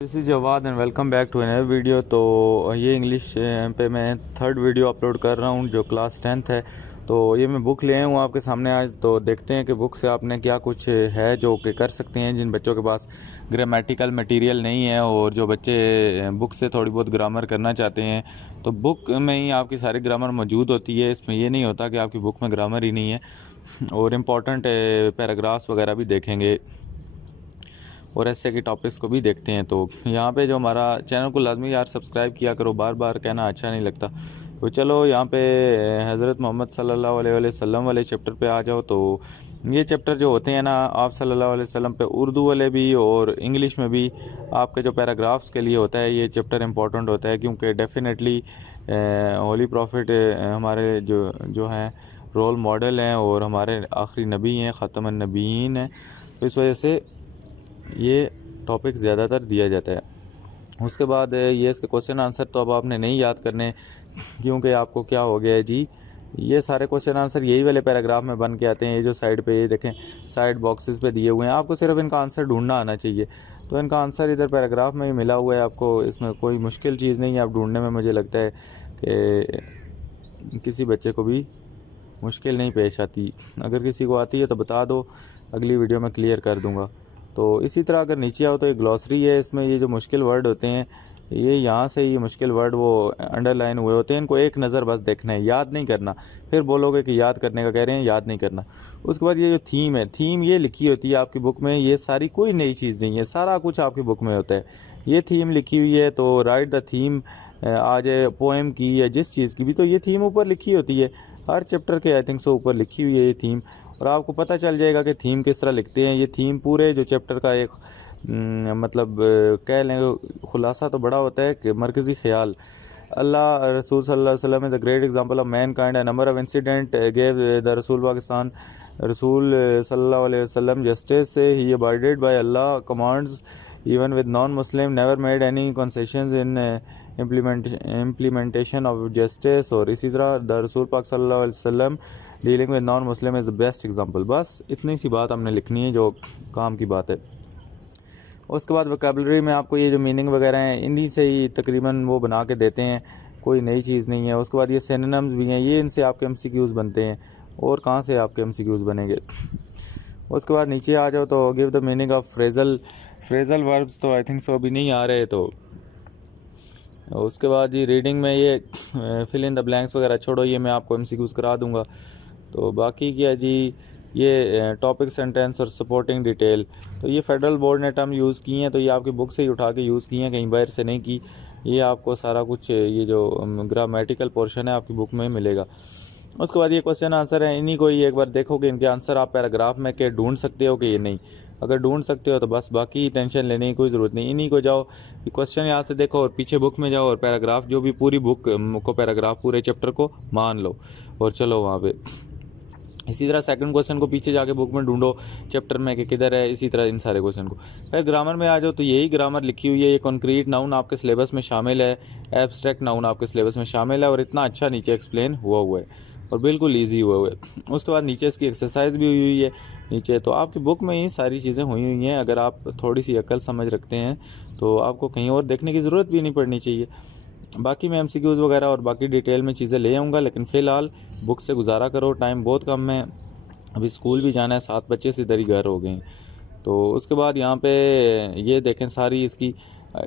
This is Jawad and welcome back to another video. तो ये English पे मैं थर्ड वीडियो अपलोड कर रहा हूँ जो क्लास 10th है। तो ये मैं बुक ले आया हूँ आपके सामने आज। तो देखते हैं कि बुक से आपने क्या कुछ है जो कि कर सकते हैं जिन बच्चों के पास ग्रामेटिकल मटेरियल नहीं है और जो बच्चे बुक से थोड़ी बहुत ग्रामर करना चाहते हैं। तो बुक में ही आपकी सारी ग्रामर मौजूद होती है, इसमें ये नहीं होता कि आपकी बुक में ग्रामर ही नहीं है। और इम्पॉर्टेंट पैराग्राफ्स वगैरह भी देखेंगे और ऐसे के टॉपिक्स को भी देखते हैं। तो यहाँ पे जो हमारा चैनल को लाजमी यार सब्सक्राइब किया करो, बार बार कहना अच्छा नहीं लगता। तो चलो यहाँ पे हज़रत मोहम्मद सल्लल्लाहु अलैहि वसल्लम वाले चैप्टर पे आ जाओ। तो ये चैप्टर जो होते हैं ना, आप सल्लल्लाहु अलैहि वसल्लम पे उर्दू वाले भी और इंग्लिश में भी आपके जो पैराग्राफ्स के लिए होता है ये चैप्टर इंपॉर्टेंट होता है, क्योंकि डेफिनेटली होली प्रॉफिट हमारे जो जो हैं रोल मॉडल हैं और हमारे आखिरी नबी हैं, ख़ातमुन नबीयीन हैं। तो इस वजह से ये टॉपिक ज़्यादातर दिया जाता है। उसके बाद ये इसके क्वेश्चन आंसर तो अब आपने नहीं याद करने, क्योंकि आपको क्या हो गया है जी, ये सारे क्वेश्चन आंसर यही वाले पैराग्राफ में बन के आते हैं। ये जो साइड पे ये देखें साइड बॉक्सेस पे दिए हुए हैं, आपको सिर्फ इनका आंसर ढूंढना आना चाहिए। तो इनका आंसर इधर पैराग्राफ में ही मिला हुआ है आपको, इसमें कोई मुश्किल चीज़ नहीं है। आप ढूंढने में मुझे लगता है कि किसी बच्चे को भी मुश्किल नहीं पेश आती। अगर किसी को आती है तो बता दो, अगली वीडियो में क्लियर कर दूँगा। तो इसी तरह अगर नीचे आओ तो एक ग्लॉसरी है, इसमें ये जो मुश्किल वर्ड होते हैं ये यहाँ से ये मुश्किल वर्ड वो अंडरलाइन हुए होते हैं, इनको एक नज़र बस देखना है, याद नहीं करना। फिर बोलोगे कि याद करने का कह रहे हैं, याद नहीं करना। उसके बाद ये जो थीम है, थीम ये लिखी होती है आपकी बुक में, ये सारी कोई नई चीज़ नहीं है, सारा कुछ आपकी बुक में होता है। ये थीम लिखी हुई है तो राइट द थीम, आ जाए पोएम की या जिस चीज़ की भी, तो ये थीम ऊपर लिखी होती है हर चैप्टर के, आई थिंक सो ऊपर लिखी हुई है ये थीम। और आपको पता चल जाएगा कि थीम किस तरह लिखते हैं। ये थीम पूरे जो चैप्टर का एक मतलब कह लें खुलासा तो बड़ा होता है कि मरकज़ी ख्याल अल्लाह रसूल सल्लल्लाहु अलैहि वसल्लम is a great example of mankind, a number of incident gave the रसूल पाकिस्तान रसूल सल्लल्लाहु अलैहि वसल्लम justice, he abided by Allah commands even with non-Muslim, never made any concessions in implementation of justice। और इसी तरह द रसूल पाक सल्लल्लाहु अलैहि वसल्लम dealing with non Muslim is the best example. बस इतनी सी बात हमने लिखनी है जो काम की बात है। उसके बाद वोकैबुलरी में आपको ये जो मीनिंग वगैरह हैं इन्हीं से ही तकरीबन वो बना के देते हैं, कोई नई चीज़ नहीं है। उसके बाद ये सिनोनिम्स भी हैं, ये इनसे आपके MCQs बनते हैं, और कहाँ से आपके MCQs बनेंगे। उसके बाद नीचे आ जाओ तो give the meaning of phrasal verbs, तो आई थिंक सो अभी नहीं आ रहे। तो उसके बाद जी रीडिंग में ये फिल इन द ब्लैंक्स वगैरह छोड़ो, ये मैं आपको MCQs करा दूंगा। तो बाकी क्या जी, ये टॉपिक सेंटेंस और सपोर्टिंग डिटेल, तो ये फेडरल बोर्ड ने टर्म यूज़ की हैं, तो ये आपकी बुक से ही उठा के यूज़ की हैं, कहीं बाहर से नहीं की। ये आपको सारा कुछ ये जो ग्रामेटिकल पोर्शन है आपकी बुक में मिलेगा। उसके बाद ये क्वेश्चन आंसर है, इन्हीं को ही एक बार देखो कि इनके आंसर आप पैराग्राफ में के ढूंढ सकते हो कि ये नहीं। अगर ढूंढ सकते हो तो बस, बाकी टेंशन लेने की कोई ज़रूरत नहीं। इन्हीं को जाओ क्वेश्चन यहाँ से देखो और पीछे बुक में जाओ और पैराग्राफ जो भी पूरी बुक को पैराग्राफ पूरे चैप्टर को मान लो और चलो वहाँ पे। इसी तरह सेकंड क्वेश्चन को पीछे जाके बुक में ढूंढो चैप्टर में कि किधर है, इसी तरह इन सारे क्वेश्चन को। फिर ग्रामर में आ जाओ तो यही ग्रामर लिखी हुई है। ये कॉन्क्रीट नाउन आपके सिलेबस में शामिल है, एब्स्ट्रैक्ट नाउन आपके सिलेबस में शामिल है, और इतना अच्छा नीचे एक्सप्लेन हुआ है और बिल्कुल ईजी हुआ है। उसके बाद नीचे इसकी एक्सरसाइज भी हुई है नीचे, तो आपकी बुक में ही सारी चीज़ें हुई हुई हैं। अगर आप थोड़ी सी अक्ल समझ रखते हैं तो आपको कहीं और देखने की ज़रूरत भी नहीं पड़नी चाहिए। बाकी मैं MCQs वगैरह और बाकी डिटेल में चीज़ें ले आऊँगा, लेकिन फ़िलहाल बुक से गुजारा करो, टाइम बहुत कम है, अभी स्कूल भी जाना है, 7 बच्चे इधर ही घर हो गए हैं। तो उसके बाद यहाँ पे ये देखें सारी इसकी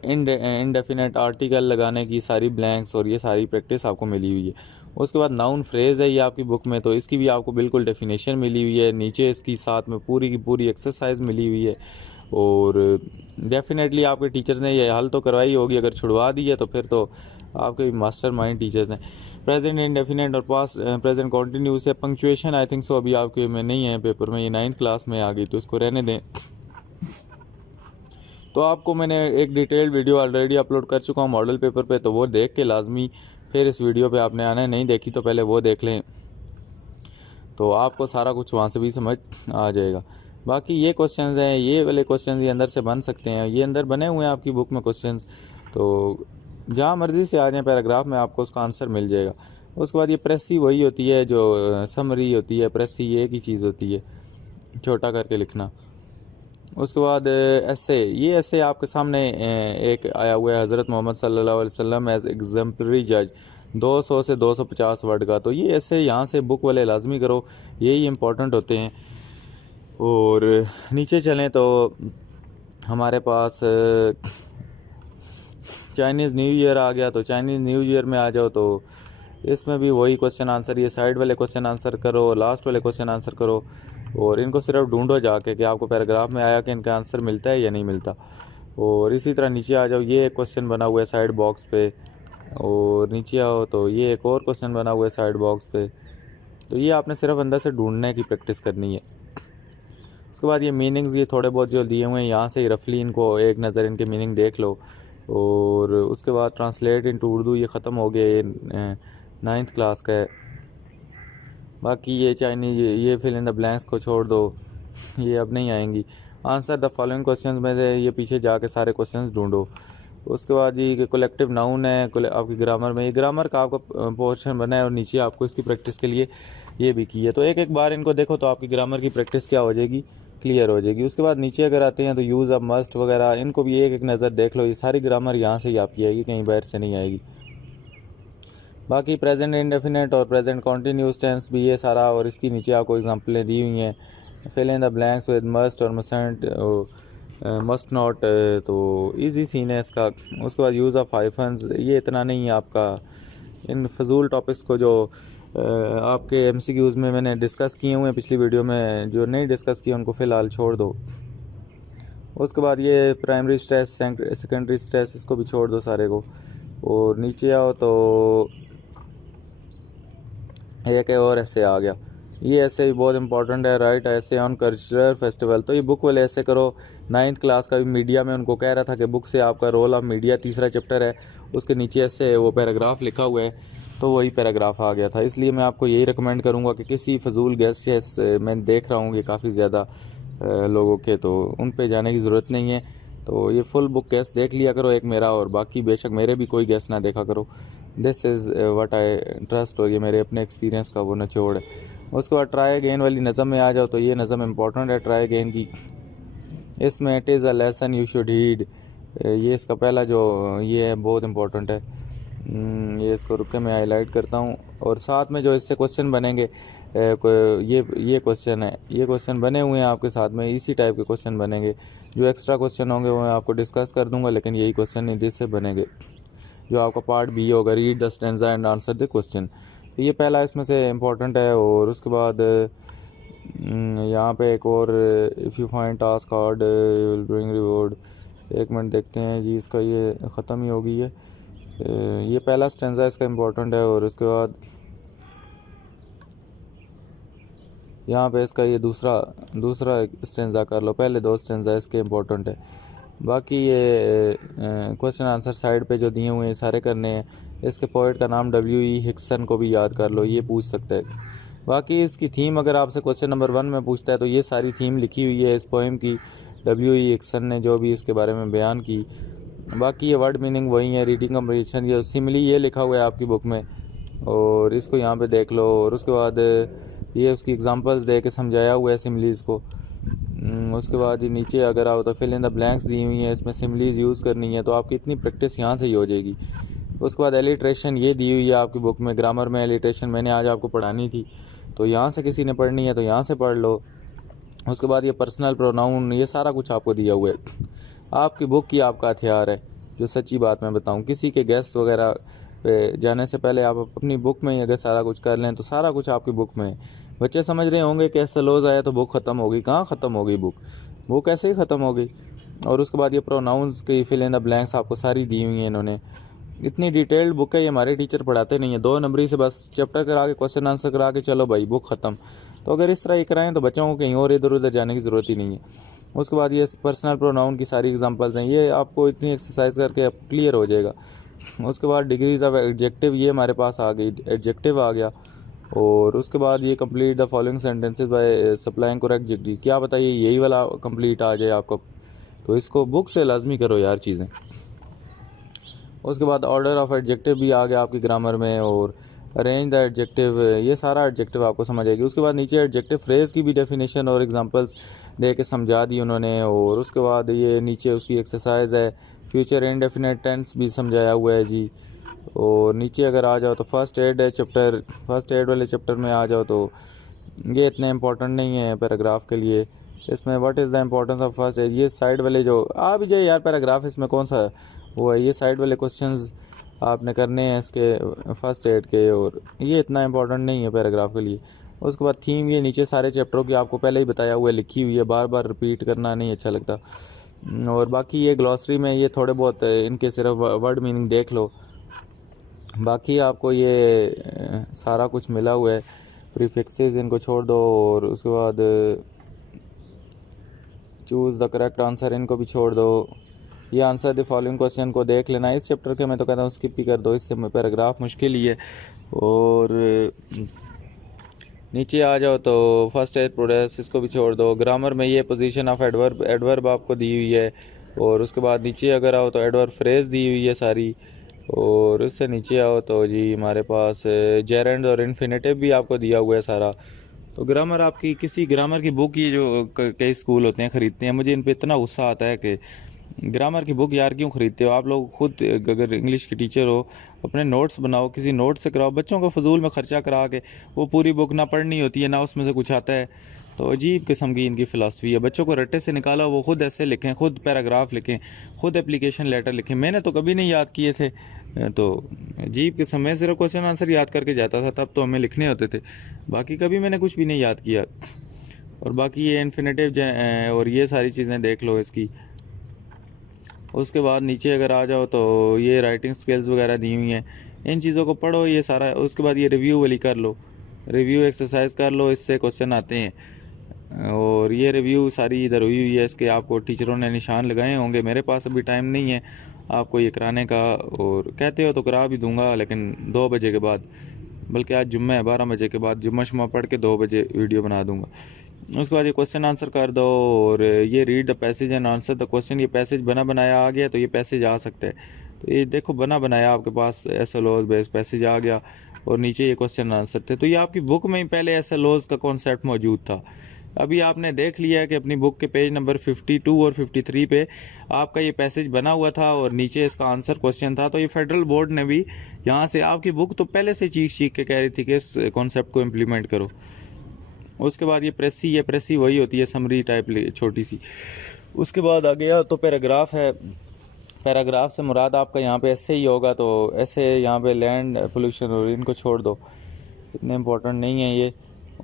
इनडेफिनेट आर्टिकल लगाने की सारी ब्लैंक्स और ये सारी प्रैक्टिस आपको मिली हुई है। उसके बाद नाउन फ्रेज़ है ये आपकी बुक में, तो इसकी भी आपको बिल्कुल डेफिनेशन मिली हुई है, नीचे इसकी साथ में पूरी की पूरी एक्सरसाइज मिली हुई है। और डेफिनेटली आपके टीचर्स ने ये हल तो करवाई होगी, अगर छुड़वा दी है तो फिर तो आपके मास्टर माइंड टीचर्स हैं। प्रेजेंट इंडेफिनेट और पास्ट प्रेजेंट कॉन्टीन्यूस है। पंक्चुएशन आई थिंक सो अभी आपके में नहीं है पेपर में, ये 9th क्लास में आ गई, तो इसको रहने दें। तो आपको मैंने एक डिटेल वीडियो ऑलरेडी अपलोड कर चुका हूँ मॉडल पेपर पे, तो वो देख के लाजमी फिर इस वीडियो पे आपने आना है, नहीं देखी तो पहले वो देख लें, तो आपको सारा कुछ वहाँ से भी समझ आ जाएगा। बाकी ये क्वेश्चंस हैं, ये वाले क्वेश्चंस ये अंदर से बन सकते हैं, ये अंदर बने हुए हैं आपकी बुक में क्वेश्चंस, तो जहाँ मर्ज़ी से आ जाए पैराग्राफ में आपको उसका आंसर मिल जाएगा। उसके बाद ये प्रेसी वही होती है जो समरी होती है, प्रेसी एक ही चीज़ होती है, छोटा करके लिखना। उसके बाद ऐसे, ये ऐसे आपके सामने एक आया हुआ है, हज़रत मोहम्मद सल्लल्लाहु अलैहि वसल्लम एज एग्जाम्पलरी जज, 200 से 250 वर्ड का। तो ये ऐसे यहाँ से बुक वाले लाजमी करो, यही इंपॉर्टेंट होते हैं। और नीचे चलें तो हमारे पास चाइनीज़ न्यू ईयर आ गया। तो चाइनीज़ न्यू ईयर में आ जाओ तो इसमें भी वही क्वेश्चन आंसर, ये साइड वाले क्वेश्चन आंसर करो, लास्ट वाले क्वेश्चन आंसर करो, और इनको सिर्फ ढूंढो जाके कि आपको पैराग्राफ में आया कि इनका आंसर मिलता है या नहीं मिलता। और इसी तरह नीचे आ जाओ, ये एक क्वेश्चन बना हुआ है साइड बॉक्स पे, और नीचे आओ तो ये एक और क्वेश्चन बना हुआ है साइड बॉक्स पे। तो ये आपने सिर्फ अंदर से ढूंढने की प्रैक्टिस करनी है। उसके बाद ये मीनिंग्स, ये थोड़े बहुत जो दिए हुए हैं यहाँ से ही रफली इनको एक नज़र इनके मीनिंग देख लो। और उसके बाद ट्रांसलेट इनटू उर्दू, ये ख़त्म हो गया, ये 9th क्लास का है। बाकी ये चाइनीज, ये फिल इन द ब्लैंक्स को छोड़ दो, ये अब नहीं आएंगी। आंसर द फॉलोइंग क्वेश्चंस में से ये पीछे जाके सारे क्वेश्चंस ढूंढो। उसके बाद ये कलेक्टिव नाउन है आपकी ग्रामर में, ये ग्रामर का आपका पोर्शन बना है और नीचे आपको इसकी प्रैक्टिस के लिए ये भी की है। तो एक एक बार इनको देखो तो आपकी ग्रामर की प्रैक्टिस क्या हो जाएगी, क्लियर हो जाएगी। उसके बाद नीचे अगर आते हैं तो यूज़ ऑफ मस्ट वगैरह, इनको भी एक एक नज़र देख लो, ये सारी ग्रामर यहाँ से ही आपकी आएगी, कहीं बाहर से नहीं आएगी। बाकी प्रेजेंट इंडेफिनेट और प्रेजेंट कॉन्टीन्यूस टेंस भी ये सारा, और इसकी नीचे आपको एग्जांपलें दी हुई हैं। Fill in the blanks with must और मसंट, मस्ट नॉट, तो इजी सीन है इसका। उसके बाद यूज़ ऑफ हाइफन्स, ये इतना नहीं है आपका। इन फजूल टॉपिक्स को जो आपके एमसीक्यूज़ में मैंने डिस्कस किए हुए हैं पिछली वीडियो में, जो नहीं डिस्कस किए उनको फ़िलहाल छोड़ दो। उसके बाद ये प्राइमरी स्ट्रेस, सेकेंडरी स्ट्रेस, इसको भी छोड़ दो सारे को। और नीचे आओ तो एक और ऐसे आ गया, ये ऐसे ही बहुत इंपॉर्टेंट है, राइट ऐसे ऑन कल्चरल फेस्टिवल। तो ये बुक वाले ऐसे करो। 9th क्लास का भी मीडिया में उनको कह रहा था कि बुक से आपका रोल ऑफ मीडिया, तीसरा चैप्टर है, उसके नीचे ऐसे वो पैराग्राफ लिखा हुआ है, तो वही पैराग्राफ आ गया था। इसलिए मैं आपको यही रिकमेंड करूँगा कि किसी फजूल गेस्ट, मैं देख रहा हूँ कि काफ़ी ज़्यादा लोगों के, तो उन पे जाने की ज़रूरत नहीं है। तो ये फुल बुक गेस्ट देख लिया करो, एक मेरा और बाकी बेशक मेरे भी कोई गेस्ट ना देखा करो। This is what I trust, और ये मेरे अपने एक्सपीरियंस का वो निचोड़ है। उसके बाद ट्राई अगेन वाली नज़म में आ जाओ तो ये नज़म इंपॉर्टेंट है ट्राई अगेन की। इसमें it is a lesson you should heed, ये इसका पहला जो ये है बहुत इंपॉर्टेंट है। ये इसको रुके मैं हाईलाइट करता हूँ। और साथ में जो इससे क्वेश्चन बनेंगे, ये क्वेश्चन है, ये क्वेश्चन बने हुए हैं आपके साथ में, इसी टाइप के क्वेश्चन बनेंगे। जो एक्स्ट्रा क्वेश्चन होंगे वो मैं आपको डिस्कस कर दूंगा, लेकिन यही क्वेश्चन नहीं से बनेंगे। जो आपका पार्ट बी होगा, read the stanza and answer the question, ये पहला इसमें से इम्पोर्टेंट है। और उसके बाद यहाँ पे एक और, if you find task hard will bring reward, 1 minute देखते हैं जी, इसका ये ख़त्म ही हो गई है। ये पहला स्टैंजा इसका इम्पोर्टेंट है। और उसके बाद यहाँ पे इसका ये दूसरा स्टैंजा कर लो, पहले 2 स्टैंजा इसके इम्पोर्टेंट है। बाकी ये क्वेश्चन आंसर साइड पे जो दिए हुए हैं सारे करने हैं। इसके पोइट का नाम W.E. हिक्सन को भी याद कर लो, ये पूछ सकता है। बाकी इसकी थीम अगर आपसे क्वेश्चन नंबर 1 में पूछता है तो ये सारी थीम लिखी हुई है इस पोएम की, W.E. हिक्सन ने जो भी इसके बारे में बयान की। बाकी ये वर्ड मीनिंग वही है, रीडिंग कम्प्रीहेंशन, ये सिमिली ये लिखा हुआ है आपकी बुक में, और इसको यहाँ पे देख लो। और उसके बाद ये उसकी एग्जांपल्स दे के समझाया हुआ है सिमिलीज़ को। उसके बाद ये नीचे अगर आओ तो फिल इन द ब्लैंक्स दी हुई है, इसमें सिमिलीज़ यूज़ करनी है, तो आपकी इतनी प्रैक्टिस यहाँ से ही हो जाएगी। उसके बाद एलिट्रेशन ये दी हुई है आपकी बुक में, ग्रामर में एलिट्रेशन मैंने आज आपको पढ़ानी थी, तो यहाँ से किसी ने पढ़नी है तो यहाँ से पढ़ लो। उसके बाद ये पर्सनल प्रोनाउन, ये सारा कुछ आपको दिया हुआ है। आपकी बुक की आपका हथियार है, जो सच्ची बात मैं बताऊँ, किसी के गेस्ट वगैरह पे जाने से पहले आप अपनी बुक में ही अगर सारा कुछ कर लें तो सारा कुछ आपकी बुक में है। बच्चे समझ रहे होंगे कि SLOs आया तो बुक ख़त्म हो गई, कहाँ ख़त्म हो गई बुक ऐसे ही ख़त्म हो गई। और उसके बाद ये प्रोनाउंस की फिल इन द ब्लैंक्स आपको सारी दी हुई हैं इन्होंने। इतनी डिटेल्ड बुक है, ये हमारे टीचर पढ़ाते नहीं है, 2 नंबरी से बस चैप्टर करा के क्वेश्चन आंसर करा के चलो भाई बुक ख़त्म। तो अगर इस तरह ये कराएं तो बच्चों को कहीं और इधर उधर जाने की ज़रूरत ही नहीं है। उसके बाद ये पर्सनल प्रोनाउन की सारी एग्जांपल्स हैं, ये आपको इतनी एक्सरसाइज करके क्लियर हो जाएगा। उसके बाद डिग्रीज ऑफ एडजेक्टिव, ये हमारे पास आ गई, एडजेक्टिव आ गया। और उसके बाद ये complete the following sentences by supplying correct adjective, क्या बताइए यही वाला कंप्लीट आ जाए आपको, तो इसको बुक से लाजमी करो यार चीज़ें। उसके बाद ऑर्डर ऑफ एडजेक्टिव भी आ गया आपकी ग्रामर में। और अरेंज द एडजेक्टिव, ये सारा एडजेक्टिव आपको समझ आएगी। उसके बाद नीचे एडजेक्टिव फ्रेज़ की भी डेफिनेशन और एग्जांपल्स दे के समझा दी उन्होंने। और उसके बाद ये नीचे उसकी एक्सरसाइज है, फ्यूचर इंडेफिनिट टेंस भी समझाया हुआ है जी। और नीचे अगर आ जाओ तो फर्स्ट एड है चैप्टर, फर्स्ट एड वाले चैप्टर में आ जाओ तो ये इतने इंपॉर्टेंट नहीं है पैराग्राफ के लिए। इसमें what is the importance of first aid, ये साइड वाले जो आ भी जाए यार पैराग्राफ, इसमें कौन सा वो है, ये साइड वाले क्वेश्चंस आपने करने हैं इसके फर्स्ट एड के, और ये इतना इंपॉर्टेंट नहीं है पैराग्राफ के लिए। उसके बाद थीम, ये नीचे सारे चैप्टरों की आपको पहले ही बताया हुआ है, लिखी हुई है, बार बार रिपीट करना नहीं अच्छा लगता। और बाकी ये ग्लॉसरी में ये थोड़े बहुत इनके सिर्फ वर्ड मीनिंग देख लो, बाकी आपको ये सारा कुछ मिला हुआ है। प्रीफिक्सेस इनको छोड़ दो, और उसके बाद चूज़ द करेक्ट आंसर इनको भी छोड़ दो। ये आंसर द फॉलोइंग क्वेश्चन को देख लेना। इस चैप्टर के मैं तो कहता हूँ स्किप ही कर दो, इससे पैराग्राफ मुश्किल ही है। और नीचे आ जाओ तो फर्स्ट एज प्रोग्रेस इसको भी छोड़ दो। ग्रामर में ये पोजीशन ऑफ एडवर्ब, एडवर्ब आपको दी हुई है। और उसके बाद नीचे अगर आओ तो एडवर्ब फ्रेज दी हुई है सारी। और उससे नीचे आओ तो जी हमारे पास जेरेंड और इन्फिनेटिव भी आपको दिया हुआ है सारा। तो ग्रामर आपकी किसी ग्रामर की बुक, ये जो कई स्कूल होते हैं ख़रीदते हैं, मुझे इन पे इतना गुस्सा आता है कि ग्रामर की बुक यार क्यों ख़रीदते हो आप लोग। खुद अगर इंग्लिश के टीचर हो अपने नोट्स बनाओ, किसी नोट से कराओ। बच्चों को फजूल में ख़र्चा करा के वो पूरी बुक ना पढ़नी होती है ना उसमें से कुछ आता है। तो अजीब किस्म की इनकी फ़िलासफ़ी है। बच्चों को रट्टे से निकाला, वो खुद ऐसे लिखें, खुद पैराग्राफ लिखें, खुद एप्लीकेशन लेटर लिखें। मैंने तो कभी नहीं याद किए थे, तो अजीब किस्म में सिर्फ क्वेश्चन आंसर याद करके जाता था, तब तो हमें लिखने होते थे, बाकी कभी मैंने कुछ भी नहीं याद किया। और बाकी ये इन्फिनेटिव और ये सारी चीज़ें देख लो इसकी। उसके बाद नीचे अगर आ जाओ तो ये राइटिंग स्किल्स वगैरह दी हुई हैं, इन चीज़ों को पढ़ो ये सारा। उसके बाद ये रिव्यू वाली कर लो, रिव्यू एक्सरसाइज कर लो, इससे क्वेश्चन आते हैं। और ये रिव्यू सारी इधर हुई हुई है, इसके आपको टीचरों ने निशान लगाए होंगे। मेरे पास अभी टाइम नहीं है आपको ये कराने का, और कहते हो तो करा भी दूंगा लेकिन 2 बजे के बाद, बल्कि आज जुम्मा है, 12 बजे के बाद जुम्मा शुम्मा पढ़ के 2 बजे वीडियो बना दूंगा। उसके बाद ये क्वेश्चन आंसर कर दो, और ये read the passage and answer the question. ये पैसेज बना बनाया आ गया तो ये पैसेज आ सकता है, तो ये देखो बना बनाया आपके पास SLOs बेस पैसेज आ गया, और नीचे ये क्वेश्चन आंसर थे। तो ये आपकी बुक में ही पहले SLOs का कॉन्सेप्ट मौजूद था। अभी आपने देख लिया है कि अपनी बुक के पेज नंबर 52 और 53 पे आपका ये पैसेज बना हुआ था, और नीचे इसका आंसर क्वेश्चन था। तो ये फेडरल बोर्ड ने भी यहाँ से आपकी बुक तो पहले से चीख चीख के कह रही थी कि इस कॉन्सेप्ट को इम्प्लीमेंट करो। उसके बाद ये प्रेसी वही होती है समरी टाइप छोटी सी। उसके बाद आ गया तो पैराग्राफ है। पैराग्राफ से मुराद आपका यहाँ पे ऐसे ही होगा, तो ऐसे यहाँ पे लैंड पोल्यूशन और इनको छोड़ दो, इतने इम्पोर्टेंट नहीं है ये।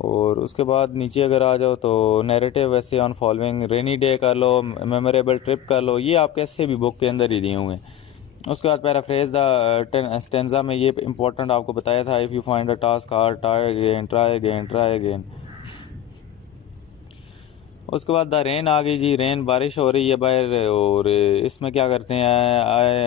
और उसके बाद नीचे अगर आ जाओ तो नैरेटिव वैसे ऑन फॉलोइंग, रेनी डे कर लो, मेमोरेबल ट्रिप कर लो, ये आपके ऐसे भी बुक के अंदर ही दिए हुए हैं। उसके बाद पैराफ्रेज द स्टेंजा में ये इंपॉर्टेंट आपको बताया था, if you find a task hard try again. उसके बाद द रेन आ गई जी, रेन बारिश हो रही है बाहर, और इसमें क्या करते हैं,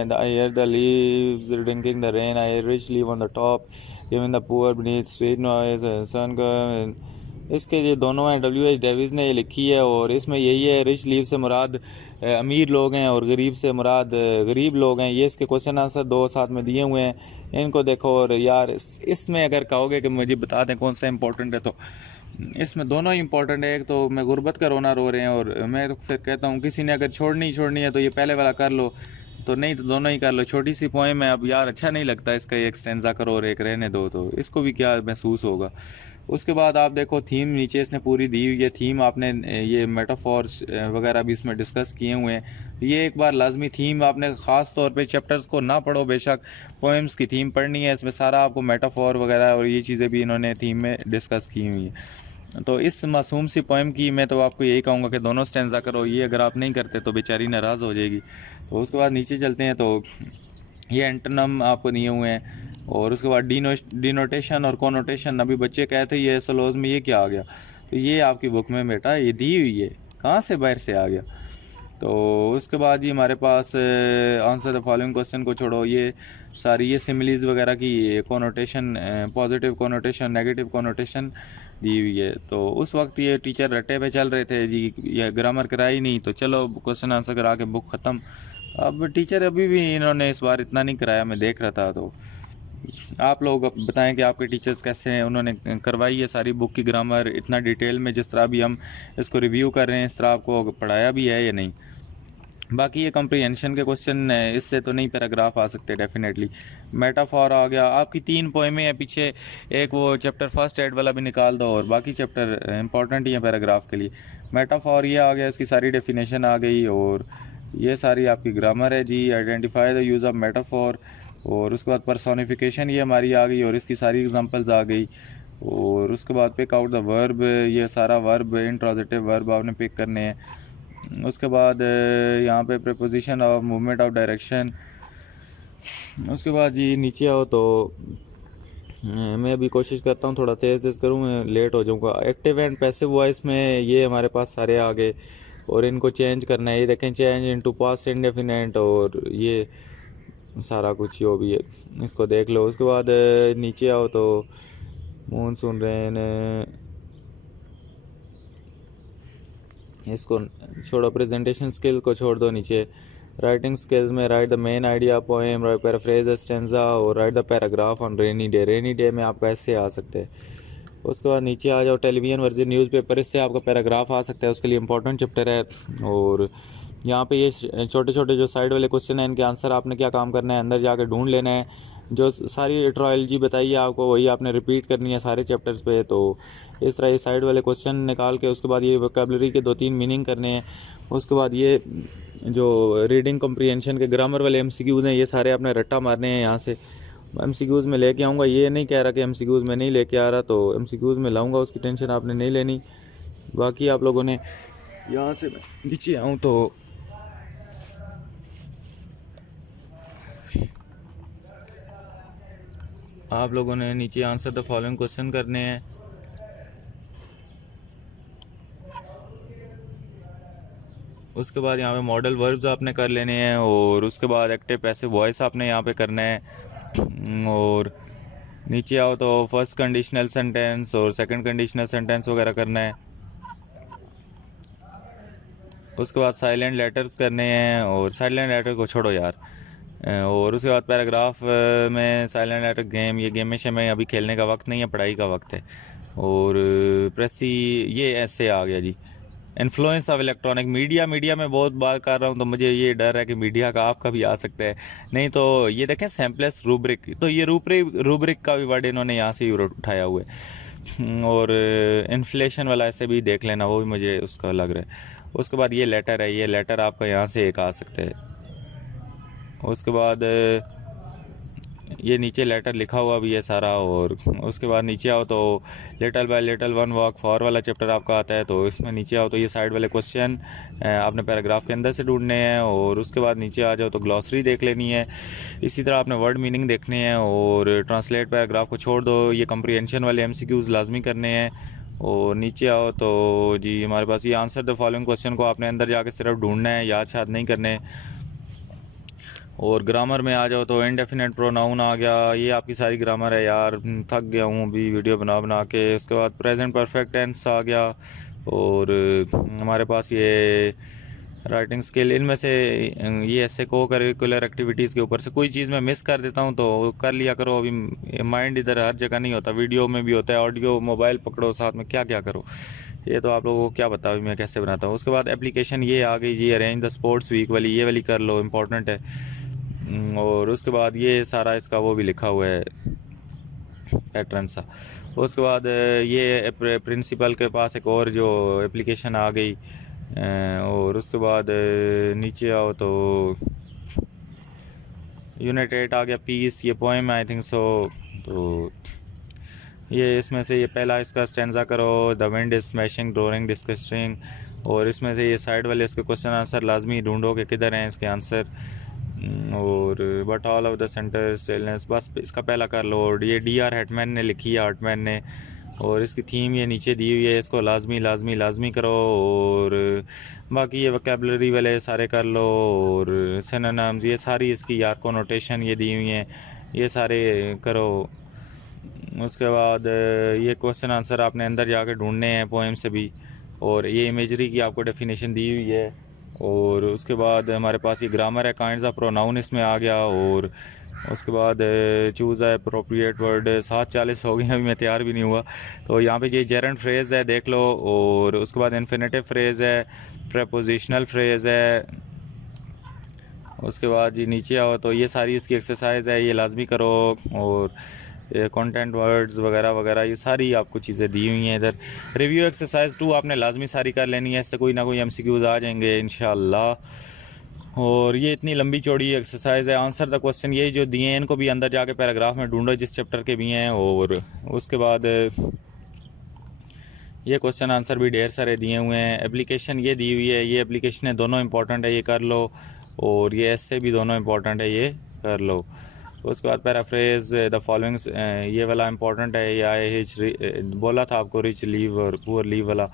I hear the leaves drinking the rain, I rich leave on the top giving the poor beneath sweet noise sun का। इसके ये दोनों हैं, WH डेविस ने ये लिखी है, और इसमें यही है रिच लीव से मुराद अमीर लोग हैं और गरीब से मुराद गरीब लोग हैं। ये इसके क्वेश्चन आंसर 2 साथ में दिए हुए हैं, इनको देखो। और यार इसमें अगर कहोगे कि मुझे बता दें कौन सा इंपॉर्टेंट है, तो इसमें दोनों ही इंपॉर्टेंट है। एक तो मैं गुर्बत का रोना रो रहे हैं, और मैं तो फिर कहता हूँ किसी ने अगर छोड़नी है तो ये पहले वाला कर लो, तो नहीं तो दोनों ही कर लो। छोटी सी पोएम है, अब यार अच्छा नहीं लगता इसका, एक स्टेंजा करो और एक रहने दो, तो इसको भी क्या महसूस होगा। उसके बाद आप देखो थीम नीचे इसने पूरी दी हुई है। थीम आपने ये मेटाफॉर्स वगैरह भी इसमें डिस्कस किए हुए हैं। ये एक बार लाजमी थीम आपने ख़ास तौर पे चैप्टर्स को ना पढ़ो, बेशक पोएम्स की थीम पढ़नी है, इसमें सारा आपको मेटाफॉर वगैरह और ये चीज़ें भी इन्होंने थीम में डिस्कस की हुई हैं। तो इस मासूम सी पोएम की मैं तो आपको यही कहूँगा कि दोनों स्टेंजा करो, ये अगर आप नहीं करते तो बेचारी नाराज़ हो जाएगी। तो उसके बाद नीचे चलते हैं, तो ये एंटोनम आपको दिए हुए हैं। और उसके बाद डिनोटेशन और कोनोटेशन, अभी बच्चे कहते हैं ये SLOs में ये क्या आ गया, तो ये आपकी बुक में बेटा ये दी हुई है, कहाँ से बाहर से आ गया। तो उसके बाद जी हमारे पास आंसर द फॉलोइंग क्वेश्चन को छोड़ो, ये सारी ये सिमिलीज वगैरह की connotation, positive connotation, negative connotation दी हुई है। तो उस वक्त ये टीचर रट्टे पे चल रहे थे जी, ये ग्रामर कराई नहीं तो चलो क्वेश्चन आंसर करा के बुक ख़त्म। अब टीचर अभी भी इन्होंने इस बार इतना नहीं कराया, मैं देख रहा था, तो आप लोग बताएं कि आपके टीचर्स कैसे हैं, उन्होंने करवाई है सारी बुक की ग्रामर इतना डिटेल में जिस तरह भी हम इसको रिव्यू कर रहे हैं, इस तरह आपको पढ़ाया भी है या नहीं। बाकी ये कम्प्रीहेंशन के क्वेश्चन इससे तो नहीं पैराग्राफ आ सकते डेफिनेटली। मेटाफॉर आ गया, आपकी 3 पोएमें हैं पीछे, एक वो चैप्टर फर्स्ट एड वाला भी निकाल दो और बाकी चैप्टर इंपॉर्टेंट ही है पैराग्राफ के लिए। मेटाफॉर ये आ गया, इसकी सारी डेफिनेशन आ गई और ये सारी आपकी ग्रामर है जी। Identify the use of metaphor, और उसके बाद पर्सोनिफिकेशन ये हमारी आ गई और इसकी सारी एग्जांपल्स आ गई। और उसके बाद पिक आउट द वर्ब, ये सारा वर्ब इंट्रांजिटिव वर्ब आपने पिक करने हैं। उसके बाद यहाँ पे preposition of movement of direction. उसके बाद जी नीचे आओ तो मैं अभी कोशिश करता हूँ थोड़ा तेज़ करूँ, मैं लेट हो जाऊँगा। एक्टिव एंड पैसिव वॉइस में ये हमारे पास सारे आ गए और इनको चेंज करना है। ये देखें, चेंज इनटू पास्ट इंडेफिनेट और ये सारा कुछ जो भी है इसको देख लो। उसके बाद नीचे आओ तो मानसून रेन, इसको छोड़ो, प्रेजेंटेशन स्किल को छोड़ दो नीचे। राइटिंग स्किल्स में write the main idea poem, paraphrase stanza और write the paragraph on rainy day. Rainy day में आपका ऐसे आ सकते हैं। उसके बाद नीचे आ जाओ, टेलीविजन वर्जन न्यूज़पेपर, इससे आपका पैराग्राफ आ सकता है, उसके लिए इंपॉर्टेंट चैप्टर है। और यहाँ पे ये छोटे छोटे जो साइड वाले क्वेश्चन हैं, इनके आंसर आपने क्या काम करना है, अंदर जाकर ढूंढ लेना है। जो सारी ट्रायलॉजी बताई है आपको वही आपने रिपीट करनी है सारे चैप्टर्स पे। तो इस तरह ये साइड वाले क्वेश्चन निकाल के उसके बाद ये वोकैबुलरी के 2-3 मीनिंग करने हैं। उसके बाद ये जो रीडिंग कॉम्प्रीहेंशन के ग्रामर वाले एमसीक्यूज़ हैं, ये सारे आपने रट्टा मारने हैं। यहाँ से एमसीक्यूज़ में लेके आऊँगा, ये नहीं कह रहा कि एमसीक्यूज़ में नहीं लेके आ रहा, तो एमसीक्यूज़ में लाऊँगा, उसकी टेंशन आपने नहीं लेनी। बाकी आप लोगों ने यहाँ से नीचे आऊँ तो आप लोगों ने नीचे आंसर द फॉलोइंग क्वेश्चन करने हैं। उसके बाद यहाँ पे मॉडल वर्ब्स आपने कर लेने हैं और उसके बाद एक्टिव पैसिव वॉइस आपने यहाँ पे करना है। और नीचे आओ तो फर्स्ट कंडीशनल सेंटेंस और सेकंड कंडीशनल सेंटेंस वगैरह करना है। उसके बाद साइलेंट लेटर्स करने हैं और साइलेंट लेटर को छोड़ो यार। और उसके बाद पैराग्राफ में साइलेंट लेटर गेम, ये गेम में अभी खेलने का वक्त नहीं है, पढ़ाई का वक्त है। और प्रेसी ये ऐसे आ गया जी। Influence of electronic media, media में बहुत बात कर रहा हूँ तो मुझे ये डर है कि मीडिया का आपका भी आ सकता है। नहीं तो ये देखें सैम्पलेस रूब्रिक, तो ये रूब्रिक का भी वर्ड इन्होंने यहाँ से उठाया हुआ है। और इन्फ्लेशन वाला ऐसे भी देख लेना, वो भी मुझे उसका लग रहा है। उसके बाद ये लेटर है, ये लेटर आपका यहाँ से एक आ सकता है। उसके बाद ये नीचे लेटर लिखा हुआ भी है सारा। और उसके बाद नीचे आओ तो little by little one walk far वाला चैप्टर आपका आता है, तो इसमें नीचे आओ तो ये साइड वाले क्वेश्चन आपने पैराग्राफ के अंदर से ढूंढने हैं। और उसके बाद नीचे आ जाओ तो ग्लॉसरी देख लेनी है। इसी तरह आपने वर्ड मीनिंग देखने हैं और ट्रांसलेट पैराग्राफ को छोड़ दो, ये कम्प्रीहेंशन वाले एमसीक्यूज़ लाजमी करने हैं। और नीचे आओ तो जी हमारे पास ये आंसर द फॉलोइंग क्वेश्चन को आपने अंदर जाके सिर्फ ढूंढना है, याद शायद नहीं करने। और ग्रामर में आ जाओ तो इनडेफिनेट प्रोनाउन आ गया, ये आपकी सारी ग्रामर है यार, थक गया हूँ अभी वीडियो बना के। उसके बाद प्रेजेंट परफेक्ट टेंस आ गया। और हमारे पास ये राइटिंग स्किल, इनमें से ये ऐसे को करिकुलर एक्टिविटीज़ के ऊपर से कोई चीज़ मैं मिस कर देता हूँ तो कर लिया करो। अभी माइंड इधर हर जगह नहीं होता, वीडियो में भी होता है, ऑडियो मोबाइल पकड़ो साथ में, क्या क्या करो ये तो आप लोगों को क्या पता अभी मैं कैसे बनाता हूँ। उसके बाद एप्लीकेशन ये आ गई जी, अरेंज द स्पोर्ट्स वीक वाली, ये वाली कर लो, इम्पोर्टेंट है। और उसके बाद ये सारा इसका वो भी लिखा हुआ है पैटर्न सा। उसके बाद ये प्रिंसिपल के पास एक और जो एप्लीकेशन आ गई। और उसके बाद नीचे आओ तो यूनिट 8 आ गया, पीस, ये पोएम आई थिंक सो। तो ये इसमें से ये पहला इसका स्टेंजा करो, the wind is smashing drawing disgusting. और इसमें से ये साइड वाले इसके क्वेश्चन आंसर लाजमी ढूंढो कि किधर हैं इसके आंसर। और but all of the centre stillness, बस इसका पहला कर लो। ये DR हेटमैन ने लिखी है, हार्टमैन ने, और इसकी थीम ये नीचे दी हुई है, इसको लाजमी करो। और बाकी ये वोकैबुलरी वाले सारे कर लो। और सिनोनिम्स, ये सारी इसकी यार कोनोटेशन ये दी हुई हैं, ये सारे करो। उसके बाद ये क्वेश्चन आंसर आपने अंदर जाके ढूंढने हैं पोएम से भी। और ये इमेजरी की आपको डेफिनेशन दी हुई है। और उसके बाद हमारे पास ये ग्रामर है, काइंड्स ऑफ प्रोनाउन इसमें आ गया। और उसके बाद चूज़ है अप्रोप्रिएट वर्ड। 7:40 हो गए, अभी मैं तैयार भी नहीं हुआ। तो यहाँ पे ये जेरेंट फ्रेज़ है, देख लो। और उसके बाद इन्फिनेटिव फ्रेज़ है, प्रपोजिशनल फ्रेज़ है। उसके बाद जी नीचे आओ तो ये सारी इसकी एक्सरसाइज है, ये लाजमी करो। और कंटेंट वर्ड्स वगैरह वगैरह ये सारी आपको चीज़ें दी हुई हैं इधर। रिव्यू एक्सरसाइज 2 आपने लाजमी सारी कर लेनी है, इससे कोई ना कोई एमसीक्यूज़ आ जाएंगे इंशाल्लाह। और ये इतनी लंबी चौड़ी एक्सरसाइज है। आंसर द क्वेश्चन ये जो दिए हैं इनको भी अंदर जाके पैराग्राफ में ढूंढो जिस चैप्टर के भी हैं। और उसके बाद ये क्वेश्चन आंसर भी ढेर सारे दिए हुए हैं। एप्लीकेशन ये दी हुई है, ये एप्लीकेशन दोनों इंपॉर्टेंट है, ये कर लो। और ये ऐसे भी दोनों इंपॉर्टेंट है, ये कर लो। उसके बाद पैराफ्रेज द फॉलोइंग्स, ये वाला इंपॉर्टेंट है। ये आई बोला था आपको, रिच लीव और पुअर लीव वाला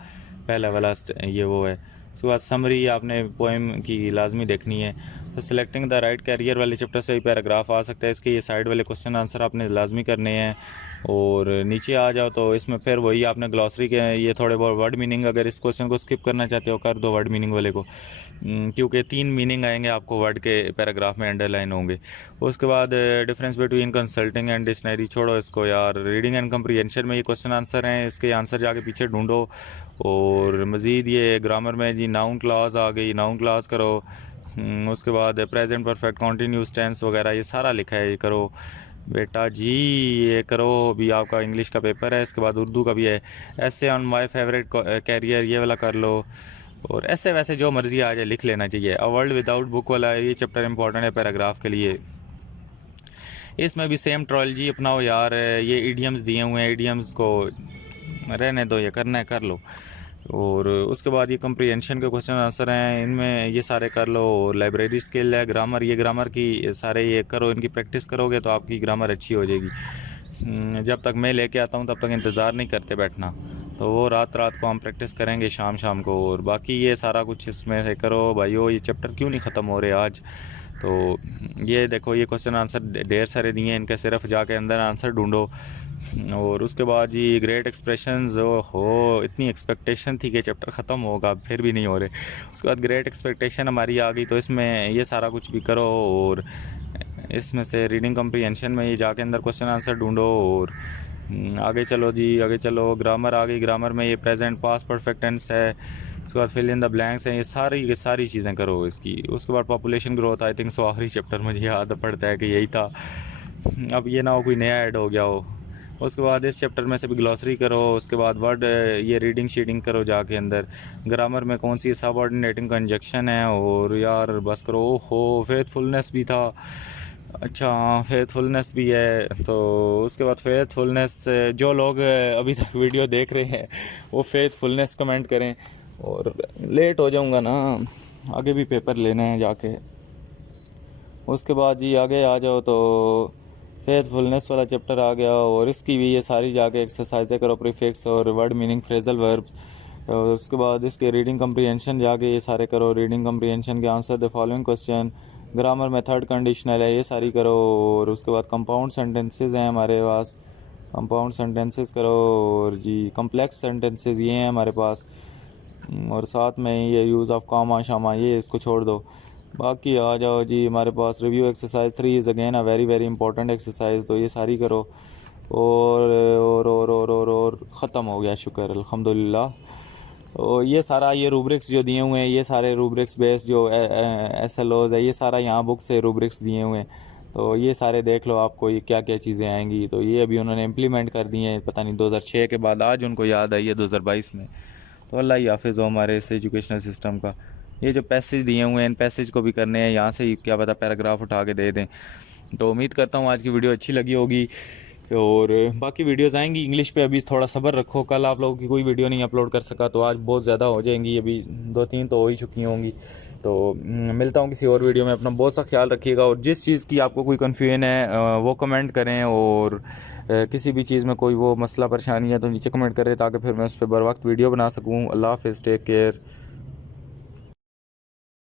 पहला वाला ये वो है। उसके बाद समरी आपने पोएम की लाजमी देखनी है। तो सिलेक्टिंग द राइट कैरियर वाले चैप्टर से ही पैराग्राफ आ सकता है, इसके ये साइड वाले क्वेश्चन आंसर आपने लाजमी करने हैं। और नीचे आ जाओ तो इसमें फिर वही आपने ग्लॉसरी के ये थोड़े बहुत वर्ड मीनिंग, अगर इस क्वेश्चन को स्किप करना चाहते हो कर दो वर्ड मीनिंग वाले को, क्योंकि 3 मीनिंग आएंगे आपको वर्ड के पैराग्राफ में अंडरलाइन होंगे। उसके बाद difference between consulting and dictionary, छोड़ो इसको यार। रीडिंग एंड कंप्रीहेंशन में ये क्वेश्चन आंसर हैं, इसके आंसर जाके पीछे ढूंढो। और मज़ीद ये ग्रामर में जी नाउन क्लॉज आ गई, नाउन क्लॉज करो। उसके बाद प्रेजेंट परफेक्ट, कॉन्टीन्यूस टेंस वगैरह ये सारा लिखा है, ये करो बेटा जी, ये करो। भी आपका इंग्लिश का पेपर है, इसके बाद उर्दू का भी है। ऐसे ऑन माय फेवरेट कैरियर ये वाला कर लो। और ऐसे वैसे जो मर्ज़ी आ जाए लिख लेना चाहिए। अ वर्ल्ड विदाउट बुक वाला ये चैप्टर इंपॉर्टेंट है पैराग्राफ के लिए। इसमें भी सेम ट्रोलॉजी अपनाओ यार। ये इडियम्स दिए हुए हैं, इडियम्स को रहने दो, ये करना है कर लो। और उसके बाद ये कंप्रीहेंशन के क्वेश्चन आंसर हैं, इनमें ये सारे कर लो। और लाइब्रेरी स्किल है, ग्रामर, ये ग्रामर की सारे ये करो, इनकी प्रैक्टिस करोगे तो आपकी ग्रामर अच्छी हो जाएगी। जब तक मैं लेके आता हूँ तब तक इंतज़ार नहीं करते बैठना, तो वो रात रात को हम प्रैक्टिस करेंगे शाम शाम को। और बाकी ये सारा कुछ इसमें से करो भाइयों। ये चैप्टर क्यों नहीं ख़त्म हो रहे आज? तो ये देखो, ये क्वेश्चन आंसर ढेर सारे दिए हैं, इनके सिर्फ जाके अंदर आंसर ढूंढो। और उसके बाद जी ग्रेट एक्सप्रेशंस, हो इतनी एक्सपेक्टेशन थी कि चैप्टर ख़त्म होगा, फिर भी नहीं हो रहे। उसके बाद ग्रेट एक्सपेक्टेशन हमारी आ गई, तो इसमें ये सारा कुछ भी करो। और इसमें से रीडिंग कम्प्रीहेंशन में ये जाके अंदर क्वेश्चन आंसर ढूंढो। और आगे चलो जी, आगे चलो। ग्रामर आ गई, ग्रामर में ये प्रेजेंट पास्ट परफेक्ट टेंस है। उसके बाद फिल इन द ब्लैंक्स हैं, ये सारी चीज़ें करो इसकी। उसके बाद population growth, I think so आखिरी चैप्टर मुझे याद पड़ता है कि यही था, अब ये ना हो कोई नया ऐड हो गया हो। उसके बाद इस चैप्टर में से भी ग्लॉसरी करो। उसके बाद वर्ड ये रीडिंग शीडिंग करो जाके अंदर। ग्रामर में कौन सी सबऑर्डिनेटिंग कंजक्शन है। और यार बस करो। हो फेथफुलनेस भी था, अच्छा फेथफुलनेस भी है। तो उसके बाद फेथफुलनेस, जो लोग अभी तक वीडियो देख रहे हैं वो फेथफुलनेस कमेंट करें। और लेट हो जाऊंगा ना, आगे भी पेपर लेने हैं जाके। उसके बाद जी आगे आ जाओ तो फेथफुलनेस वाला चैप्टर आ गया। और इसकी भी ये सारी जाके एक्सरसाइजें करो, प्रीफिक्स और वर्ड मीनिंग, फ्रेजल वर्ब्स। और उसके बाद इसके रीडिंग कम्प्रीहेंशन जाके ये सारे करो। रीडिंग कम्प्रीहेंशन के answer the following question. Grammar में थर्ड कंडीशनल है, ये सारी करो। और उसके बाद कंपाउंड सेंटेंसेस हैं हमारे पास, कंपाउंड सेंटेंसेस करो। और जी कम्प्लेक्स सेंटेंसेस ये हैं हमारे पास। और साथ में ये यूज़ ऑफ कामा शामा, ये इसको छोड़ दो। बाकी आ जाओ जी हमारे पास review exercise 3 is again a very very important exercise, तो ये सारी करो। और ख़त्म हो गया, शुक्र अल्हम्दुलिल्लाह। और ये सारा ये रूब्रिक्स जो दिए हुए हैं, ये सारे रूब्रिक्स बेस जो SLOs है, ये सारा यहाँ बुक से रूब्रिक्स दिए हुए हैं। तो ये सारे देख लो आपको ये क्या क्या चीज़ें आएंगी। तो ये अभी उन्होंने इम्प्लीमेंट कर दी हैं, पता नहीं 2006 के बाद आज उनको याद आई है 2022 में। तो अल्लाह ही हाफिज़ हो हमारे इस एजुकेशनल सिस्टम का। ये जो पैसेज दिए हुए हैं इन पैसेज को भी करने हैं, यहाँ से ही क्या पता पैराग्राफ उठा के दे दें। तो उम्मीद करता हूँ आज की वीडियो अच्छी लगी होगी। और बाकी वीडियोज़ आएंगी इंग्लिश पे, अभी थोड़ा सब्र रखो। कल आप लोगों की कोई वीडियो नहीं अपलोड कर सका, तो आज बहुत ज़्यादा हो जाएंगी, अभी 2-3 तो हो ही चुकी होंगी। तो मिलता हूँ किसी और वीडियो में। अपना बहुत सा ख्याल रखिएगा। और जिस चीज़ की आपको कोई कन्फ्यूजन है वो कमेंट करें। और किसी भी चीज़ में कोई वो मसला परेशानी है तो नीचे कमेंट करें, ताकि फिर मैं उस पर बर वक्त वीडियो बना सकूँ। अल्लाह हाफ़िज़, टेक केयर।